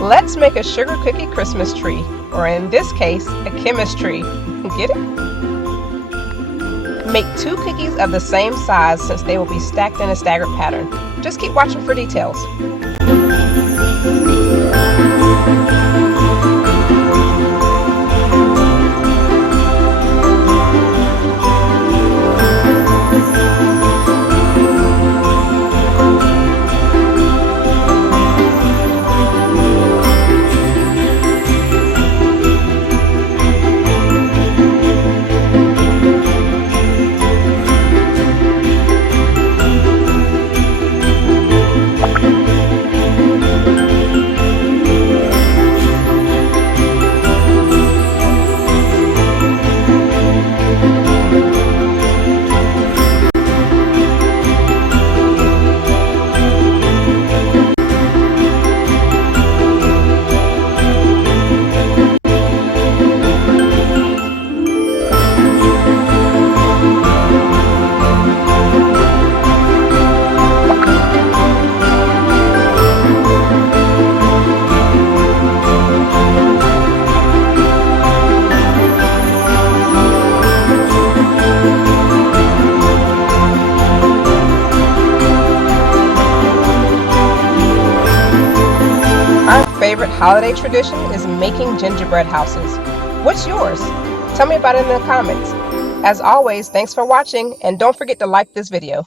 Let's make a sugar cookie Christmas tree, or in this case, a chemistry. Get it? Make 2 cookies of the same size since they will be stacked in a staggered pattern. Just keep watching for details. Our favorite holiday tradition is making gingerbread houses. What's yours? Tell me about it in the comments. As always, thanks for watching, and don't forget to like this video.